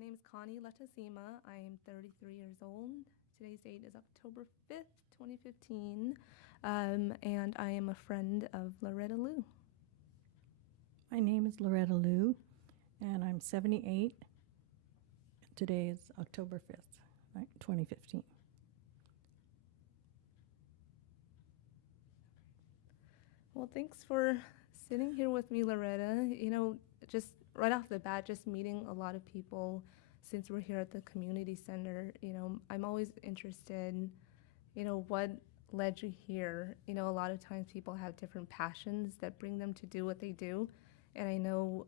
name is Khonnie Lattasima. I am 33 years old. Today's date is October 5th, 2015, and I am a friend of Loretta Lew. My name is Loretta Lew, and I'm 78. Today is October 5th, 2015. Well, thanks for sitting here with me, Loretta. Just right off the bat, just meeting a lot of people since we're here at the community center. I'm always interested, what led you here. A lot of times people have different passions that bring them to do what they do. And I know,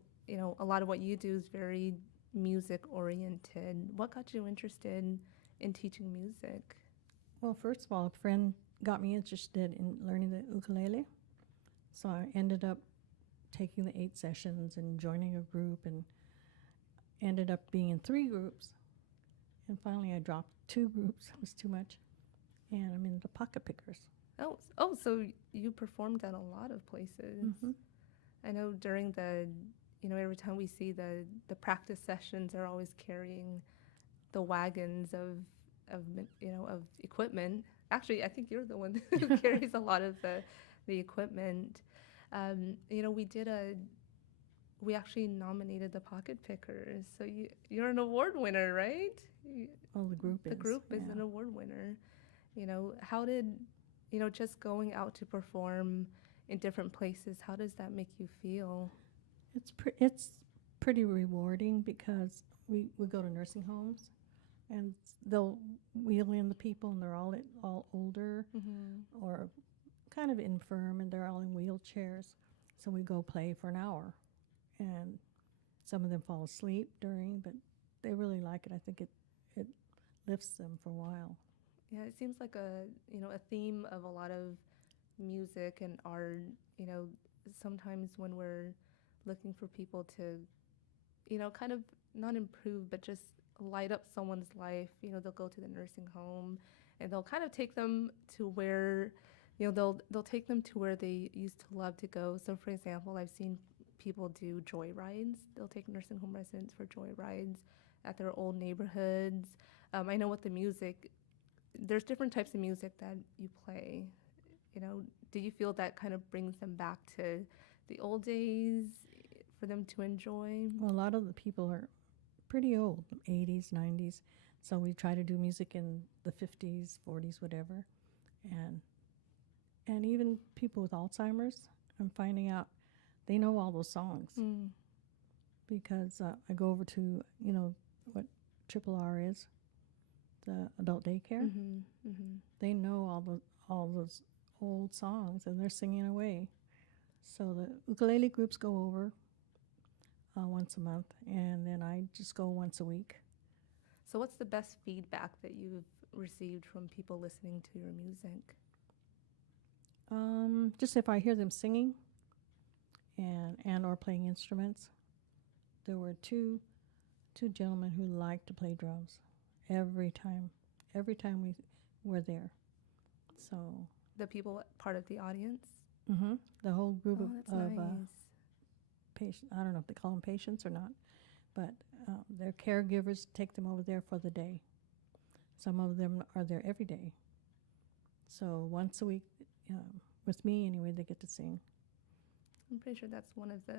a lot of what you do is very music oriented. What got you interested in teaching music? Well, first of all, a friend got me interested in learning the ukulele. So I ended up taking the 8 sessions and joining a group, and ended up being in 3 groups. And finally I dropped 2 groups. It was too much. And I'm in the Pocket Pickers. Oh, so you performed at a lot of places. Mm-hmm. I know during the, every time we see the practice sessions, they're always carrying the wagons of equipment. Actually, I think you're the one who carries a lot of the equipment. We actually nominated the Pocket Pickers. So you're an award winner, right? Oh, the group is. The group is an award winner. How did, just going out to perform in different places, how does that make you feel? It's pretty rewarding because we go to nursing homes, and they'll wheel in the people, and they're all older, mm-hmm. or kind of infirm, and they're all in wheelchairs. So we go play for an hour, and some of them fall asleep during, but they really like it. I think it lifts them for a while. Yeah, it seems like a theme of a lot of music and art. Sometimes when we're looking for people to, kind of not improve, but just light up someone's life, they'll go to the nursing home, and they'll kind of take them to where, they'll take them to where they used to love to go. So, for example, I've seen people do joy rides. They'll take nursing home residents for joy rides at their old neighborhoods. I know with the music, there's different types of music that you play. Do you feel that kind of brings them back to the old days for them to enjoy? Well, a lot of the people are pretty old, 80s, 90s. So we try to do music in the 50s, 40s, whatever. And even people with Alzheimer's, I'm finding out they know all those songs. Mm. Because I go over to, what Triple R is, the adult daycare. Mm-hmm, mm-hmm. They know all those old songs, and they're singing away. So the ukulele groups go over once a month, and then I just go once a week. So what's the best feedback that you've received from people listening to your music? Just if I hear them singing and or playing instruments. There were two gentlemen who liked to play drums every time we were there. So the people part of the audience? Mm-hmm. The whole group of nice. Patients. I don't know if they call them patients or not, but their caregivers take them over there for the day. Some of them are there every day. So once a week, with me anyway, they get to sing. I'm pretty sure that's one of the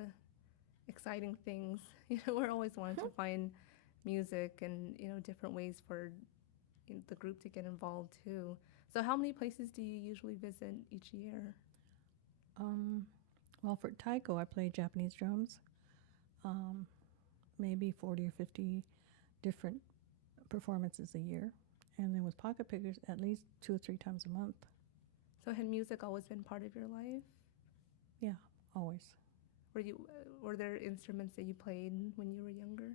exciting things. We're always wanting to find music and, different ways for the group to get involved too. So how many places do you usually visit each year? Well, for taiko, I play Japanese drums. Maybe 40 or 50 different performances a year. And then with Pocket Pickers, at least 2 or 3 times a month. So had music always been part of your life? Yeah, always. Were there instruments that you played when you were younger?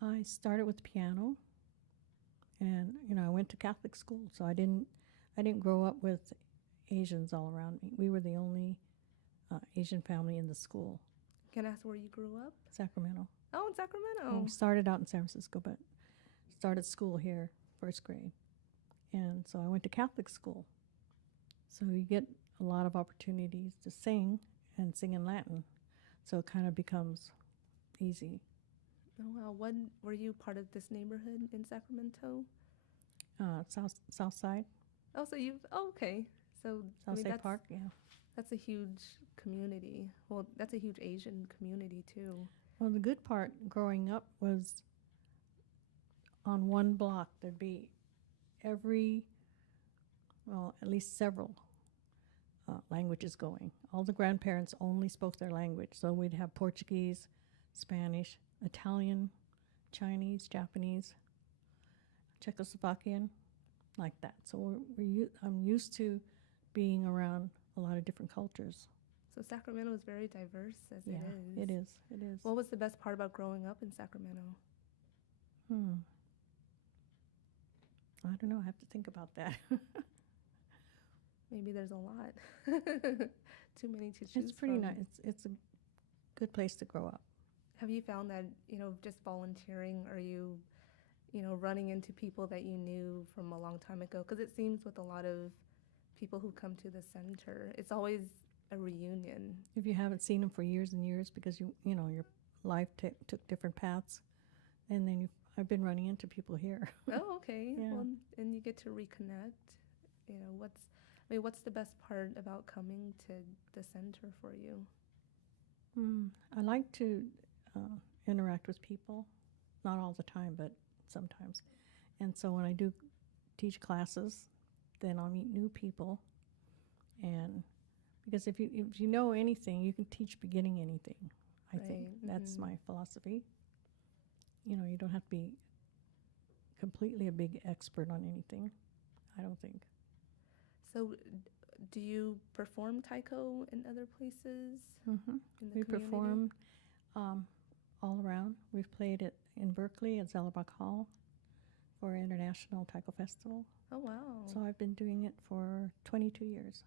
I started with piano, and I went to Catholic school, so I didn't grow up with Asians all around me. We were the only Asian family in the school. Can I ask where you grew up? Sacramento. Oh, in Sacramento. Started out in San Francisco, but started school here, 1st grade. And so I went to Catholic school. So you get a lot of opportunities to sing and sing in Latin. So it kind of becomes easy. Oh wow. When were you part of this neighborhood in Sacramento? South Side, Oh, so you've okay. So I South mean Side Park, yeah. that's a huge community. Well, that's a huge Asian community too. Well, the good part growing up was on one block there'd be at least several languages going. All the grandparents only spoke their language, so we'd have Portuguese, Spanish, Italian, Chinese, Japanese, Czechoslovakian, like that. So I'm used to being around a lot of different cultures. So Sacramento is very diverse as Yeah, it is. it is. It is. What was the best part about growing up in Sacramento? I don't know. I have to think about that. Maybe there's a lot. Too many to choose It's pretty from. nice. It's a good place to grow up. Have you found that, just volunteering, are you, running into people that you knew from a long time ago? Because it seems with a lot of people who come to the center, it's always a reunion. If you haven't seen them for years and years because your life took different paths, and then I've been running into people here. Oh, okay. Yeah. Well, and you get to reconnect. What's the best part about coming to the center for you? I like to interact with people, not all the time, but sometimes. And so when I do teach classes, then I'll meet new people. And because if you know anything, you can teach beginning anything. I think that's my philosophy. You don't have to be completely a big expert on anything, I don't think. So do you perform taiko in other places? Mm-hmm. We perform all around. We've played it in Berkeley at Zellerbach Hall for International Taiko Festival. Oh, wow. So I've been doing it for 22 years.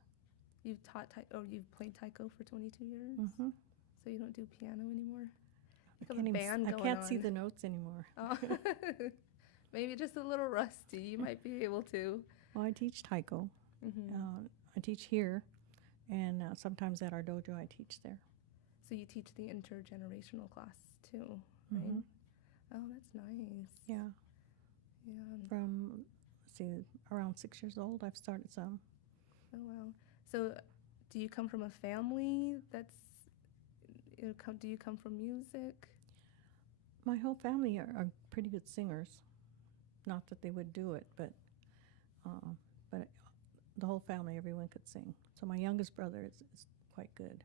You've taught you've played taiko for 22 years? Mm-hmm. So you don't do piano anymore? I can't see the notes anymore. Oh. Maybe just a little rusty. You might be able to. Well, I teach taiko. Mm-hmm. I teach here, and sometimes at our dojo I teach there. So you teach the intergenerational class too, right? Mm-hmm. Oh, that's nice. Yeah. Yeah. From, around 6 years old, I've started some. Oh, wow. So do you come from a family do you come from music? My whole family are pretty good singers. Not that they would do it, but the whole family, everyone could sing. So my youngest brother is quite good.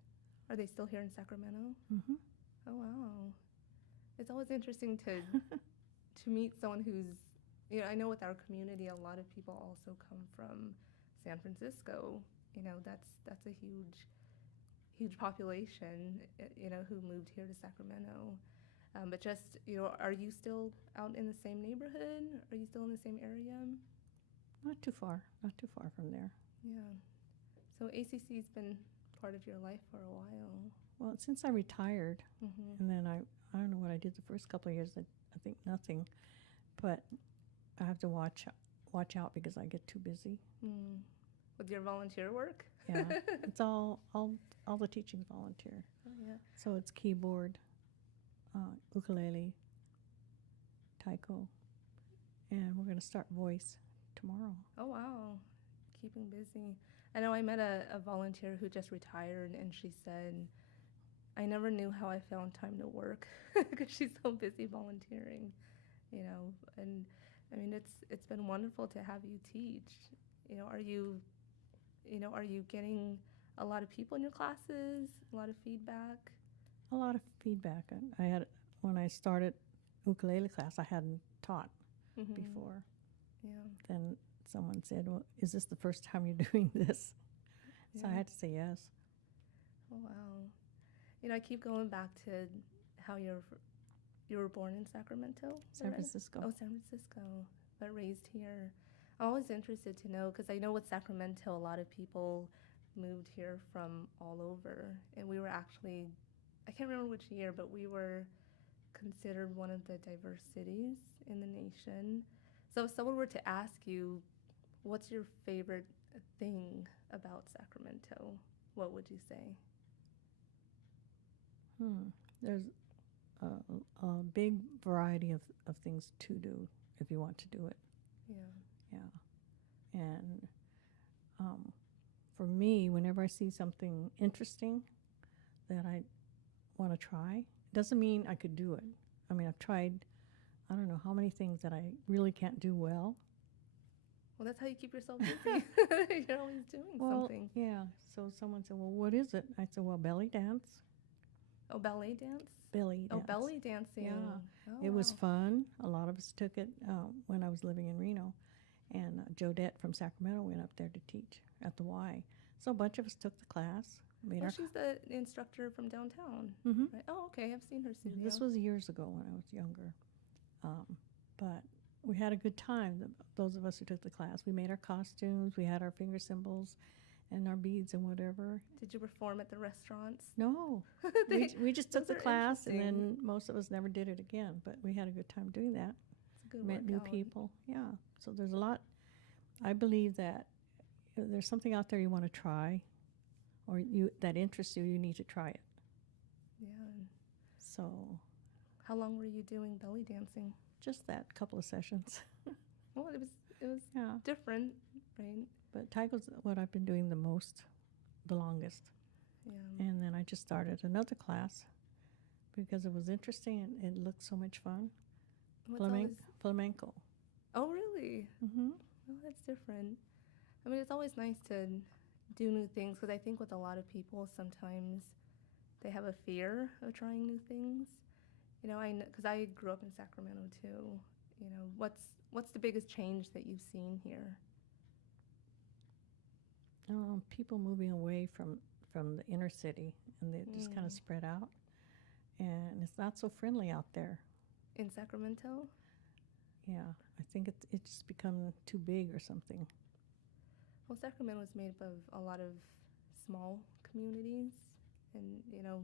Are they still here in Sacramento? Mm-hmm. Oh, wow. It's always interesting to meet someone who's, I know with our community, a lot of people also come from San Francisco. That's a huge population, who moved here to Sacramento. But just, are you still out in the same neighborhood? Are you still in the same area? Not too far from there. Yeah. So ACC's been part of your life for a while. Well, since I retired, Mm-hmm. and then I don't know what I did the first couple of years. I think nothing, but I have to watch out because I get too busy. Mm. With your volunteer work? Yeah, it's all the teaching's volunteer. Oh, yeah. So it's keyboard, ukulele, taiko, and we're going to start voice tomorrow. Oh, wow. Keeping busy. I know I met a volunteer who just retired, and she said, I never knew how I found time to work because she's so busy volunteering, and I mean, it's been wonderful to have you teach. Are you getting a lot of people in your classes, a lot of feedback? A lot of feedback. I had, when I started ukulele class, I hadn't taught before. Yeah. Then someone said, well, is this the first time you're doing this? So I had to say yes. Oh, wow. I keep going back to how you were born in Sacramento? San Francisco. Oh, San Francisco, but raised here. I'm always interested to know, because I know with Sacramento, a lot of people moved here from all over. And we were actually, I can't remember which year, but we were considered one of the diverse cities in the nation. So if someone were to ask you, what's your favorite thing about Sacramento, what would you say? There's a big variety of things to do if you want to do it. Yeah. Yeah. And for me, whenever I see something interesting that I want to try, doesn't mean I could do it. I mean, I've tried, I don't know how many things that I really can't do well. Well, that's how you keep yourself busy. You're always doing something. Yeah. So someone said, well, what is it? I said, well, belly dance. Oh, ballet dance? Belly dance. Oh, belly dancing. Yeah. Oh, It was wow. fun. A lot of us took it when I was living in Reno. And Jodette from Sacramento went up there to teach at the Y. So a bunch of us took the class. Made Oh, our she's the instructor from downtown. Mm-hmm. Right? Oh, okay. I've seen her studio. This was years ago when I was younger. But we had a good time, those of us who took the class. We made our costumes. We had our finger symbols and our beads and whatever. Did you perform at the restaurants? No. we just took the class, and then most of us never did it again. But we had a good time doing that. It's a good Met new workout. people. Yeah. So there's a lot. I believe that there's something out there you want to try, or that interests you. You need to try it. Yeah. So. How long were you doing belly dancing? Just that couple of sessions. Well, it was different, right? But taiko's what I've been doing the longest. Yeah. And then I just started another class because it was interesting and it looked so much fun. Flamenco. Oh, really? Mm-hmm. Well, that's different. I mean, it's always nice to do new things because I think with a lot of people, sometimes they have a fear of trying new things. You know, because I grew up in Sacramento too. You know, what's the biggest change that you've seen here? People moving away from the inner city, and they just kind of spread out, and it's not so friendly out there. In Sacramento? Yeah, I think it's just become too big or something. Well, Sacramento is made up of a lot of small communities, and you know,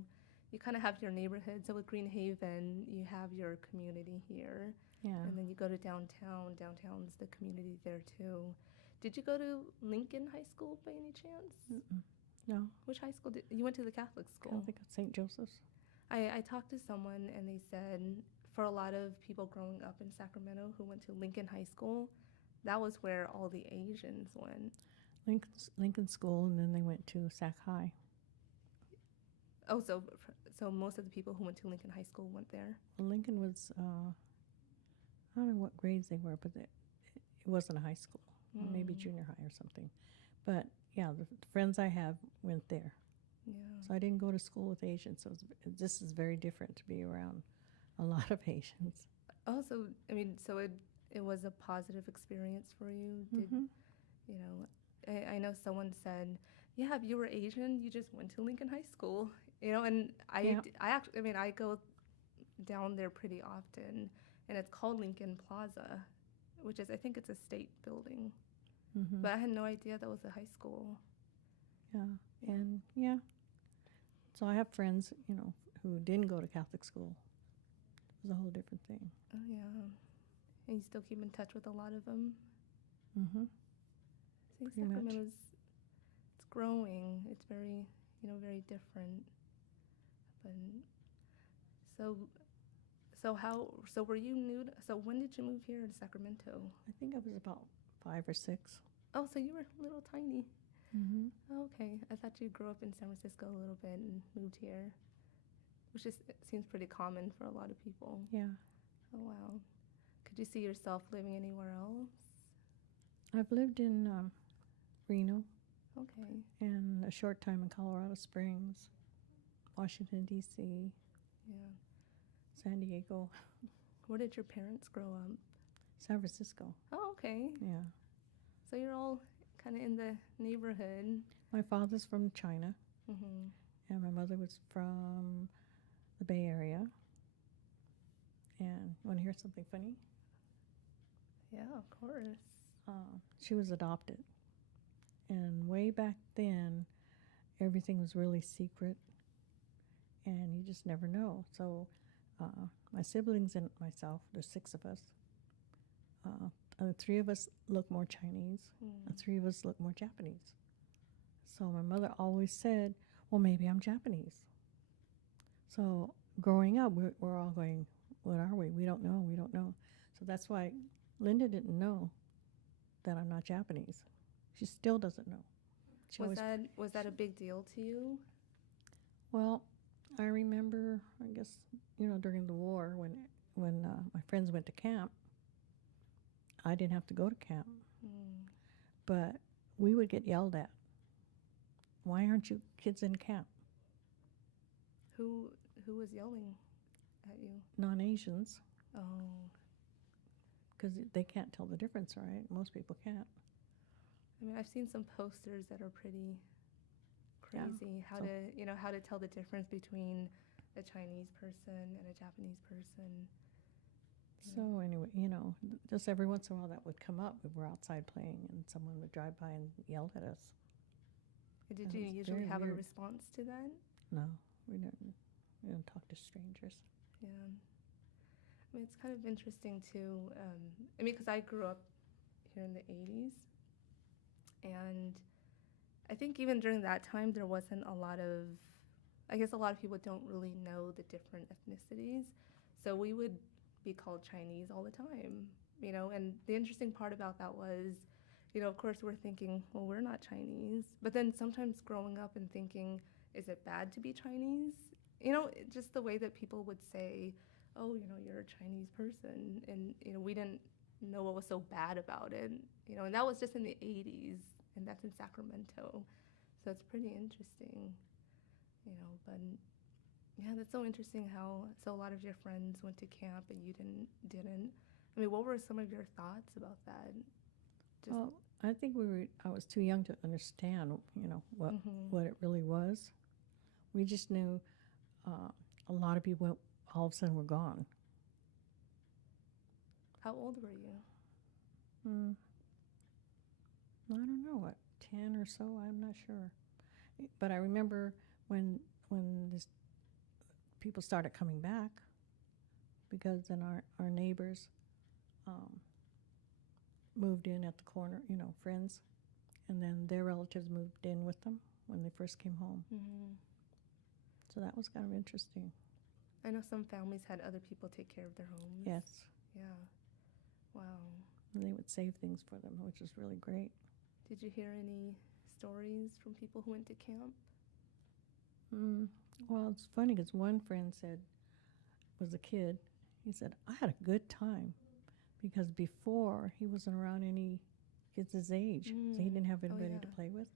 you kind of have your neighborhood. So with Green Haven, you have your community here. Yeah. And then you go to downtown. Downtown's the community there too. Did you go to Lincoln High School by any chance? Mm-mm. No. Which high school you went to? The Catholic school. I think it's St. Joseph's. I talked to someone and they said for a lot of people growing up in Sacramento who went to Lincoln High School, that was where all the Asians went. Lincoln School, and then they went to Sac High. Oh, so most of the people who went to Lincoln High School went there? Well, Lincoln was, I don't know what grades they were, but it wasn't a high school. Or maybe junior high or something. But, yeah, the friends I have went there. Yeah. So I didn't go to school with Asians, so this is very different to be around a lot of Asians. Oh, so, I mean, so it was a positive experience for you? Mm-hmm. You know, I know someone said, yeah, if you were Asian, you just went to Lincoln High School. You know, and I actually, I mean, I go down there pretty often, and it's called Lincoln Plaza, which is, I think it's a state building. Mm-hmm. But I had no idea that was a high school. Yeah, and so I have friends, you know, who didn't go to Catholic school. It was a whole different thing. Oh, yeah. And you still keep in touch with a lot of them? Mm-hmm. I think Sacramento's, it's growing. It's very, you know, very different. But, so were you so when did you move here to Sacramento? I think I was about 5 or 6. Oh, so you were a little tiny. Mm-hmm. Oh, okay. I thought you grew up in San Francisco a little bit and moved here, which it seems pretty common for a lot of people. Yeah. Oh, wow. Could you see yourself living anywhere else? I've lived in Reno. Okay. And a short time in Colorado Springs, Washington, D.C., Yeah. San Diego. Where did your parents grow up? San Francisco. Oh, okay. Yeah. So you're all kind of in the neighborhood. My father's from China, Mm-hmm. and my mother was from the Bay Area. And want to hear something funny? Yeah, of course. She was adopted. And way back then, everything was really secret, and you just never know. So my siblings and myself, there's 6 of us, the 3 of us look more Chinese, the 3 of us look more Japanese. So my mother always said, well, maybe I'm Japanese. So growing up, we're all going, what are we? We don't know. We don't know. So that's why Linda didn't know that I'm not Japanese. She still doesn't know. She Was always, that a big deal to you? well, I remember, I guess, during the war when my friends went to camp, I didn't have to go to camp, Mm. but we would get yelled at. Why aren't you kids in camp? Who was yelling at you? Non-Asians, Oh, because they can't tell the difference, right? Most people can't. I mean, I've seen some posters that are pretty Yeah. crazy. How to tell the difference between a Chinese person and a Japanese person. So anyway, just every once in a while that would come up. We were outside playing, and someone would drive by and yelled at us. Did That you was usually very have a weird. response to that? No, we didn't. We don't talk to strangers. Yeah. I mean, it's kind of interesting too. I mean, because I grew up here in the 80s, and I think even during that time, there wasn't a lot of, I guess a lot of people don't really know the different ethnicities. So we would be called Chinese all the time, and the interesting part about that was, of course we're thinking, well, we're not Chinese. But then sometimes growing up and thinking, is it bad to be Chinese? Just the way that people would say, oh, you're a Chinese person. And, we didn't know what was so bad about it, and that was just in the 80s, and that's in Sacramento. So it's pretty interesting, but yeah, that's so interesting how, so a lot of your friends went to camp and you didn't. I mean, what were some of your thoughts about that? Well, I think I was too young to understand, what it really was. We just knew a lot of people all of a sudden were gone. How old were you? I don't know, what, 10 or so, I'm not sure. But I remember when this people started coming back, because then our neighbors moved in at the corner, friends, and then their relatives moved in with them when they first came home. Mm-hmm. So that was kind of interesting. I know some families had other people take care of their homes. Yes. Yeah. Wow. And they would save things for them, which was really great. Did you hear any stories from people who went to camp? Well, it's funny because one friend was a kid, he said, I had a good time because before he wasn't around any kids his age, so he didn't have anybody to play with.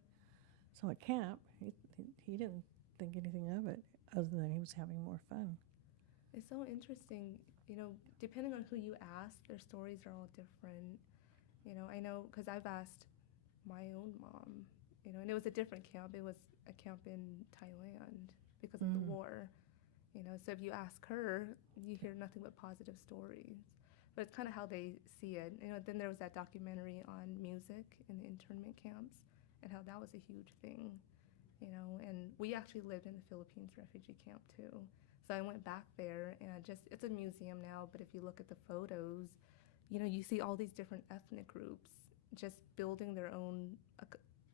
So at camp, he didn't think anything of it other than he was having more fun. It's so interesting, depending on who you ask, their stories are all different. I know because I've asked my own mom, and it was a different camp. It was a camp in Thailand because of the war. So if you ask her, you hear nothing but positive stories. But it's kind of how they see it. Then there was that documentary on music in the internment camps and how that was a huge thing. And we actually lived in the Philippines refugee camp too. So I went back there, and it's a museum now, but if you look at the photos, you see all these different ethnic groups just building their own,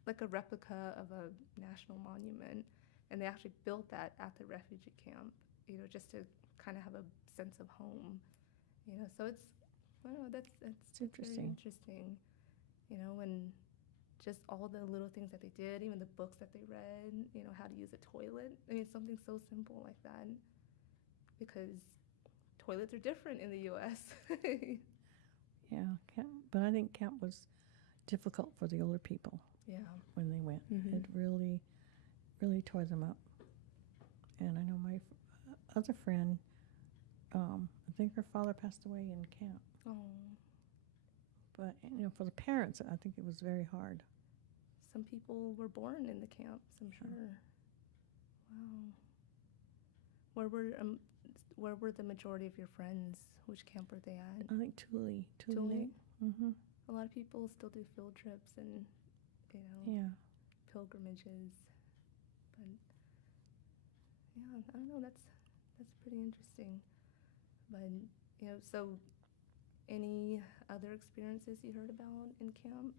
like a replica of a national monument. And they actually built that at the refugee camp, just to kind of have a sense of home. So it's, I don't know, that's interesting. very interesting, and just all the little things that they did, even the books that they read, how to use a toilet. I mean, something so simple like that, because toilets are different in the U.S. Yeah, but I think camp was difficult for the older people. Yeah. When they went, Mm-hmm. It really, really tore them up. And I know my other friend, I think her father passed away in camp. Oh. But for the parents, I think it was very hard. Some people were born in the camps, I'm sure. Wow. Where were the majority of your friends? Which camp were they at? I think Thule. Thule? Mm-hmm. A lot of people still do field trips and, Yeah. pilgrimages. But yeah, I don't know. That's pretty interesting. But so any other experiences you heard about in camp?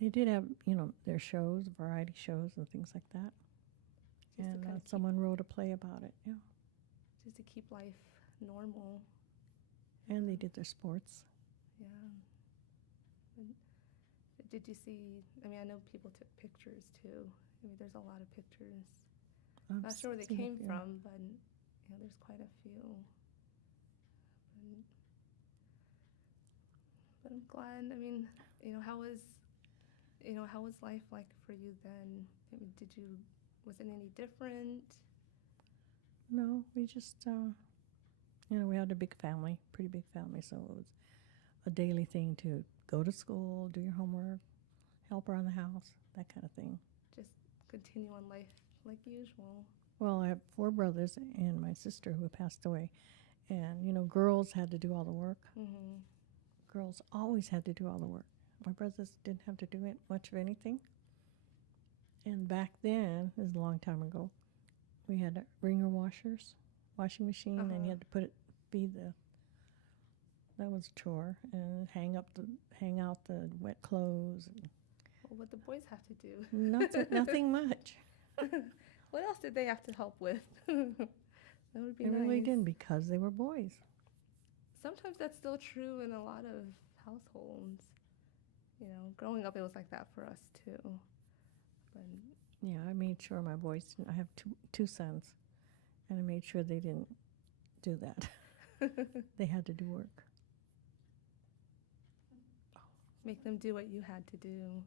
They did have, their shows, variety shows and things like that. And kind of someone wrote a play about it, yeah. just to keep life normal. And they did their sports. Yeah. And did you see, I mean, I know people took pictures too. I mean, there's a lot of pictures. Not sure where they came from, but there's quite a few. But I'm glad. I mean, how was life like for you then? I mean, was it any different? No, we just, we had a big family, pretty big family, so it was a daily thing to go to school, do your homework, help around the house, that kind of thing. Just continue on life like usual. Well, I have 4 brothers and my sister who passed away. And, girls had to do all the work. Mm-hmm. Girls always had to do all the work. My brothers didn't have to do much of anything. And back then, this is a long time ago, we had wringer washers, washing machine, and you had to that was a chore, and hang out the wet clothes. Well, what the boys have to do? Nothing much. What else did they have to help with? That would be They nice. really didn't, because they were boys. Sometimes that's still true in a lot of households. Growing up, it was like that for us too. But yeah, I made sure my boys didn't. I have two sons, and I made sure they didn't do that. They had to do work. Make them do what you had to do.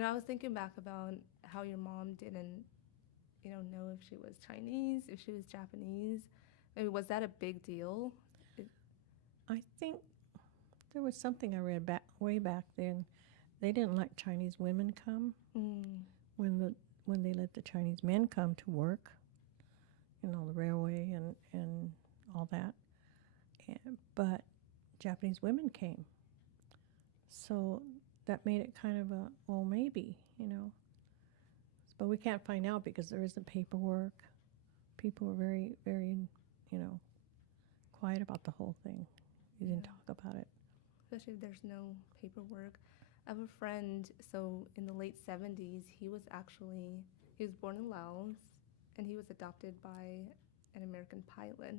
I was thinking back about how your mom didn't, know if she was Chinese, if she was Japanese. I mean, was that a big deal? I think there was something I read way back then. They didn't let Chinese women come. When they let the Chinese men come to work, the railway and all that. But Japanese women came. So that made it kind of maybe, But we can't find out because there isn't paperwork. People were very, very, quiet about the whole thing. You didn't talk about it. Especially if there's no paperwork. I have a friend, so in the late 70s, he was born in Laos, and he was adopted by an American pilot.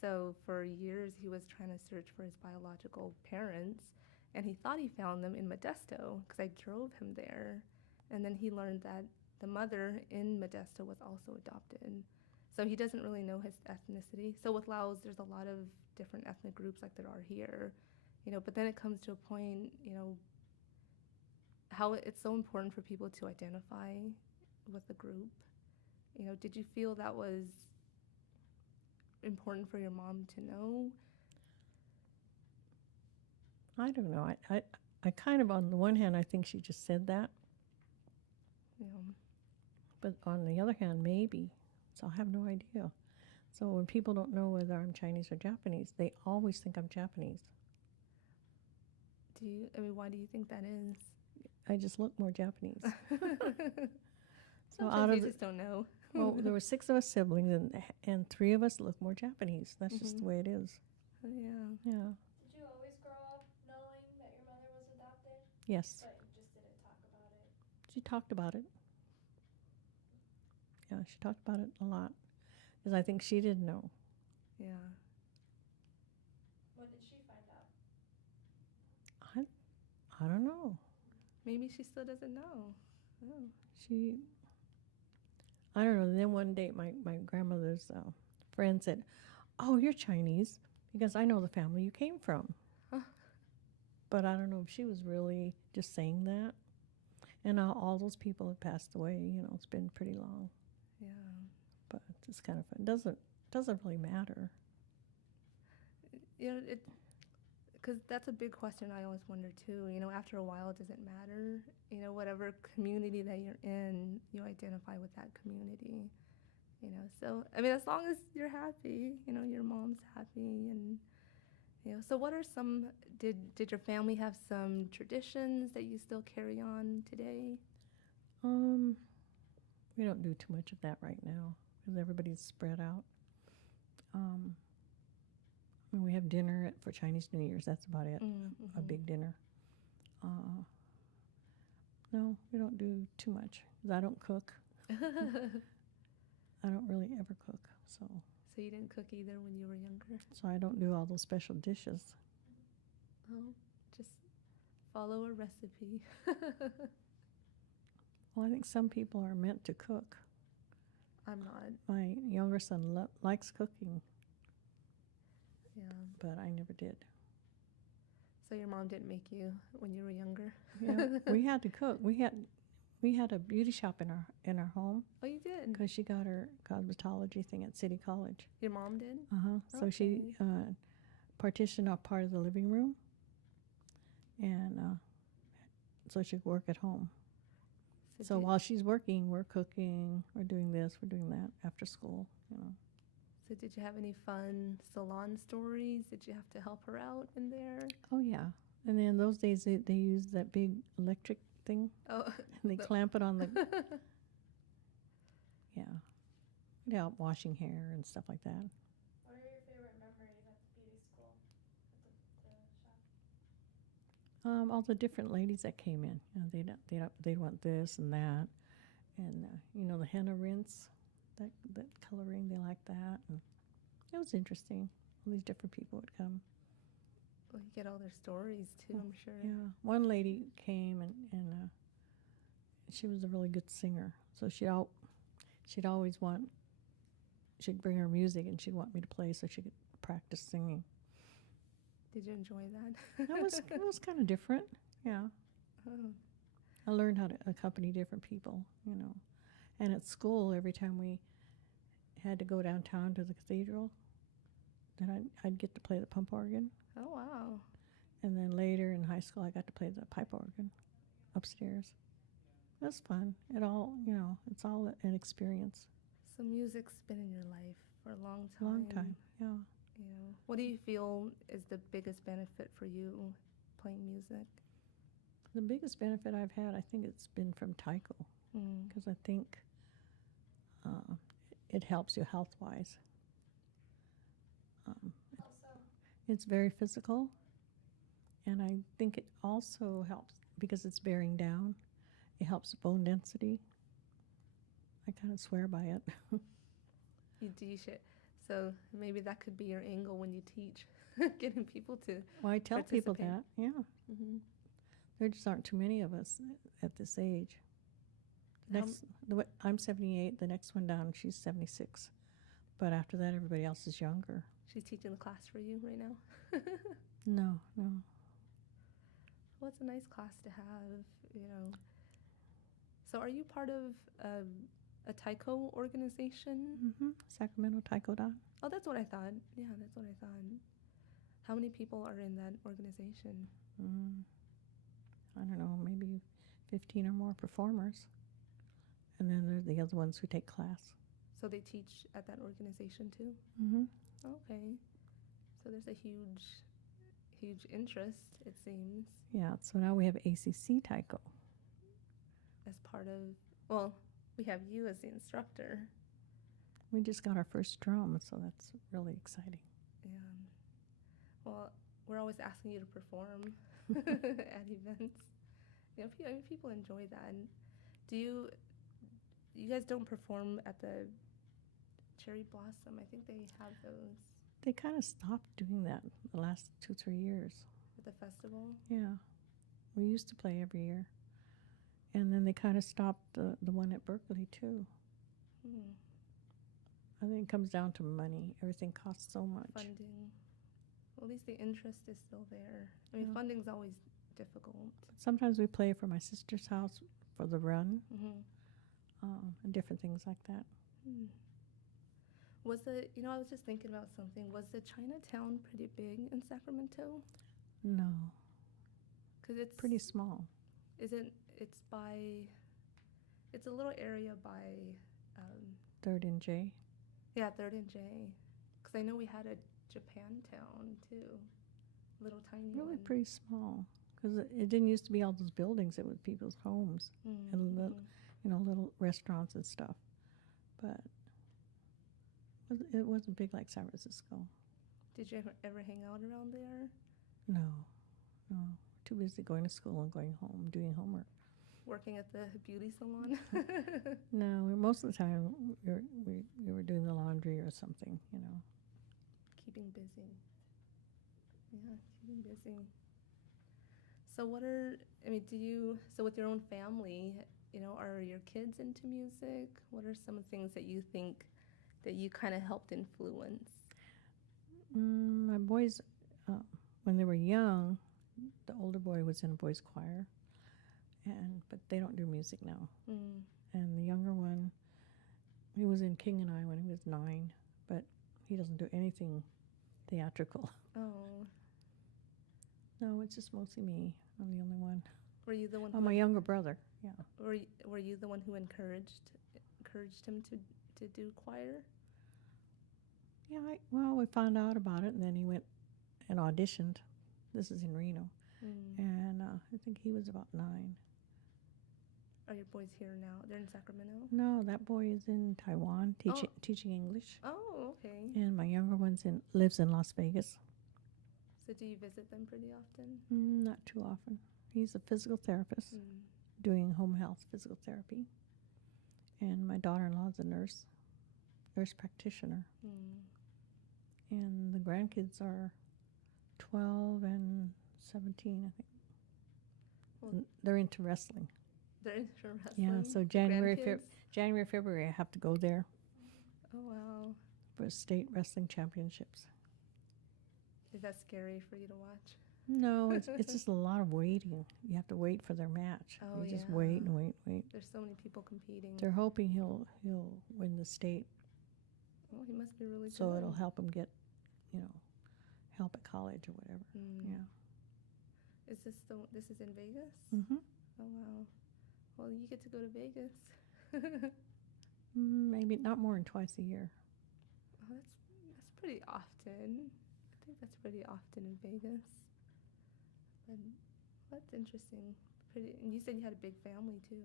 So for years, he was trying to search for his biological parents, and he thought he found them in Modesto, because I drove him there. And then he learned that the mother in Modesto was also adopted. So he doesn't really know his ethnicity. So with Laos, there's a lot of different ethnic groups like there are here. But then it comes to a point, how it's so important for people to identify with the group. Did you feel that was important for your mom to know? I don't know. I kind of, on the one hand, I think she just said that. Yeah. But on the other hand, maybe. So I have no idea. So when people don't know whether I'm Chinese or Japanese, they always think I'm Japanese. Why do you think that is? I just look more Japanese. Sometimes you just don't know. Well, there were 6 of us siblings, and 3 of us look more Japanese. That's just the way it is. Yeah. Yeah. Did you always grow up knowing that your mother was adopted? Yes. But you just didn't talk about it? She talked about it. Yeah, she talked about it a lot. Because I think she didn't know. Yeah. When did she find out? I don't know. Maybe she still doesn't know. Oh. I don't know. And then one day my grandmother's friend said, "Oh, you're Chinese," because I know the family you came from. Huh. But I don't know if she was really just saying that. And all those people have passed away. It's been pretty long. Yeah. But it's kind of fun. Doesn't really matter. Because that's a big question I always wonder too. After a while, does it matter? Whatever community that you're in, you identify with that community. So I mean, as long as you're happy, your mom's happy, and So what are some? Did your family have some traditions that you still carry on today? We don't do too much of that right now because everybody's spread out. We have dinner for Chinese New Year's. That's about it. Mm-hmm. A big dinner. No, we don't do too much because I don't cook. I don't really ever cook, so So you didn't cook either when you were younger? I don't do all those special dishes. Oh, just follow a recipe. Well, I think some people are meant to cook. I'm not. My younger son likes cooking, Yeah. but I never did. So your mom didn't make you when you were younger? Yeah, we had to cook. We had a beauty shop in our home Oh, you did? because she got her cosmetology thing at City College. Your mom did? So she partitioned off part of the living room, and so she could work at home. So while she's working, we're cooking, we're doing this, we're doing that after school, you know. So did you have any fun salon stories? Did you have to help her out in there? Oh, yeah. And then those days, they used that big electric thing, Oh, and they clamp it on the, yeah. We'd help washing hair and stuff like that. What are your favorite memories at the beauty school? At the shop? All the different ladies that came in, you know, they'd want this and that, and you know, the henna rinse, that coloring, they liked that, and it was interesting. All these different people would come. well, you get all their stories too, I'm sure. Yeah, one lady came and she was a really good singer, so she'd always want, she'd bring her music and she'd want me to play so she could practice singing. Did you enjoy that? It was kind of different, yeah. Oh. I learned how to accompany different people, you know. And at school, every time we had to go downtown to the cathedral, then I'd get to play the pump organ. Oh, wow. And then later in high school, I got to play the pipe organ upstairs. It was fun. It all, you know, it's all an experience. So music's been in your life for a long time. Long time, yeah. You know, what do you feel is the biggest benefit for you playing music? The biggest benefit I've had, I think it's been from taiko, because I think it helps you health-wise. It's very physical, and I think it also helps because it's bearing down. It helps bone density. I kind of swear by it. You should. So maybe that could be your angle when you teach, getting people to. Well, I tell people participate. that, yeah. Mm-hmm. There just aren't too many of us at this age. I'm 78. The next one down, she's 76. But after that, everybody else is younger. She's teaching the class for you right now? No. Well, it's a nice class to have, you know. So are you part of a taiko organization? Sacramento Taiko Dan. Oh, that's what I thought. Yeah, that's what I thought. How many people are in that organization? I don't know, maybe 15 or more performers. And then there's the other ones who take class. So they teach at that organization too? Okay. So there's a huge interest, it seems. Yeah, so now we have ACC Taiko. As part of, well, we have you as the instructor. We just got our first drum, so that's really exciting. Yeah. Well, we're always asking you to perform at events. You know, people enjoy that. And you guys don't perform at the Cherry Blossom? I think they have those. They kind of stopped doing that the last 2-3 years. At the festival? Yeah. We used to play every year. And then they kind of stopped the one at Berkeley, too. I think it comes down to money. Everything costs so much. Funding. Well, at least the interest is still there. I mean, funding's always difficult. Sometimes we play for my sister's house for the run, and different things like that. Was I was just thinking about something. Was the Chinatown pretty big in Sacramento? No. Because it's pretty small. It's a little area by 3rd and J. Yeah, 3rd and J. Because I know we had a Japantown too, little tiny Really one. pretty small. Because it didn't used to be all those buildings. It was people's homes and little restaurants and stuff. But it wasn't big like San Francisco. Did you ever hang out around there? No. Too busy going to school and going home, doing homework. working at the beauty salon? No, most of the time we were doing the laundry or something, you know. Keeping busy. Yeah, keeping busy. So what are, I mean, so with your own family, are your kids into music? What are some of the things that you think that you kind of helped influence? My boys, when they were young, the older boy was in a boys' choir, but they don't do music now. And the younger one, he was in King and I when he was 9, but he doesn't do anything theatrical. Oh. No, it's just mostly me. I'm the only one. Were you the one? Oh, my younger brother. Yeah. Were you the one who encouraged him to do choir? Yeah. Well, we found out about it, and then he went and auditioned. This is in Reno, and I think he was about 9. Are your boys here now? They're in Sacramento? No, that boy is in Taiwan teaching English. Oh, okay. And my younger one lives in Las Vegas. So do you visit them pretty often? Not too often. He's a physical therapist doing home health physical therapy. And my daughter-in-law is a nurse practitioner. And the grandkids are 12 and 17, I think. Well, they're into wrestling. They're into wrestling? Yeah, so January, February, I have to go there. Oh, wow. For state wrestling championships. Is that scary for you to watch? No, it's just a lot of waiting. You have to wait for their match. Oh, you just wait and wait. There's so many people competing. They're hoping he'll win the state. Oh, he must be really good. So it'll help him get, help at college or whatever. Yeah. Is this is in Vegas? Mm-hmm. Oh, wow. Well, you get to go to Vegas. Maybe not more than twice a year. Oh, that's pretty often. I think that's pretty often in Vegas. But that's interesting. And you said you had a big family too,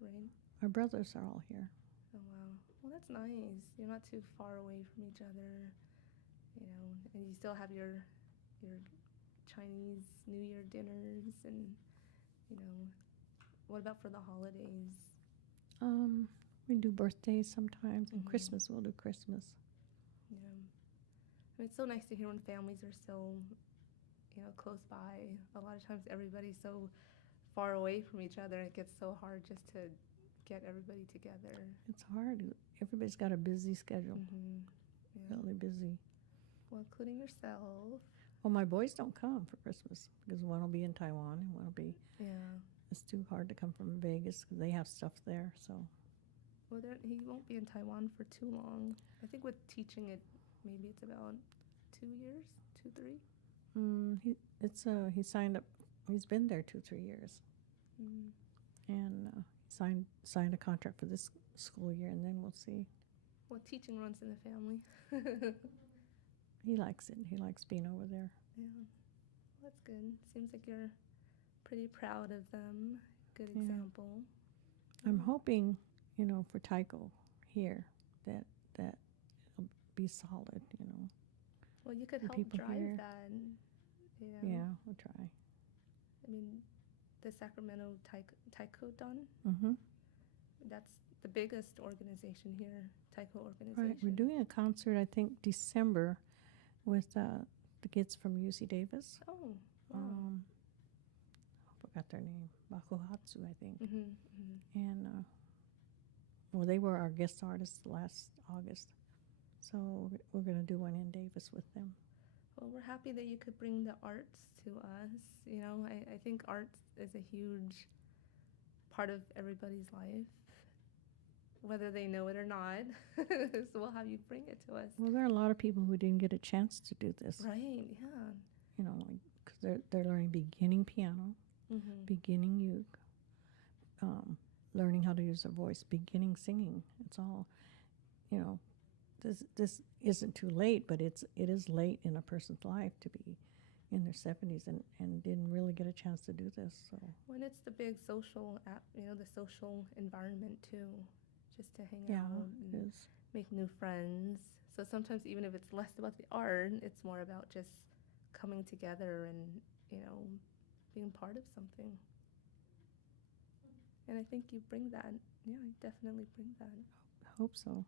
right? Our brothers are all here. Oh, wow. Well, that's nice. You're not too far away from each other, and you still have your Chinese New Year dinners, and what about for the holidays? We do birthdays sometimes, and Christmas, we'll do Christmas. Yeah. I mean, it's so nice to hear when families are so, close by. A lot of times everybody's so far away from each other, it gets so hard just to get everybody together. It's hard. Everybody's got a busy schedule. Yeah. Really busy. Well, including yourself. Well, my boys don't come for Christmas because one will be in Taiwan and one will be. Yeah. It's too hard to come from Vegas because they have stuff there. So. Well, he won't be in Taiwan for too long. I think with teaching it, maybe it's about 2 years, 2, 3. He signed up. He's been there 2-3 years, and signed a contract for this school year, and then we'll see. Well, teaching runs in the family. He likes it. He likes being over there. Yeah, well, that's good. Seems like you're pretty proud of them. Good example. I'm hoping, for Tycho here that it'll be solid. Well, you could help drive here. that. Yeah, we'll try. I mean, the Sacramento Taekwondo, that's the biggest organization here, Taekwondo organization. Right, we're doing a concert, I think, December with the kids from UC Davis. Oh, wow. I forgot their name. Bakuhatsu, I think. And, they were our guest artists last August. So we're going to do one in Davis with them. Well, we're happy that you could bring the arts to us. I think arts is a huge part of everybody's life, whether they know it or not. So we'll have you bring it to us. Well, there are a lot of people who didn't get a chance to do this. Right, yeah. Because they're learning beginning piano, beginning uke, learning how to use their voice, beginning singing. It's all, this isn't too late, but it is late in a person's life to be in their 70s and didn't really get a chance to do this. So when it's the big social, the social environment too, just to hang out and make new friends. So sometimes even if it's less about the art, it's more about just coming together and being part of something. And I think you bring that. Yeah, you definitely bring that. Hope so.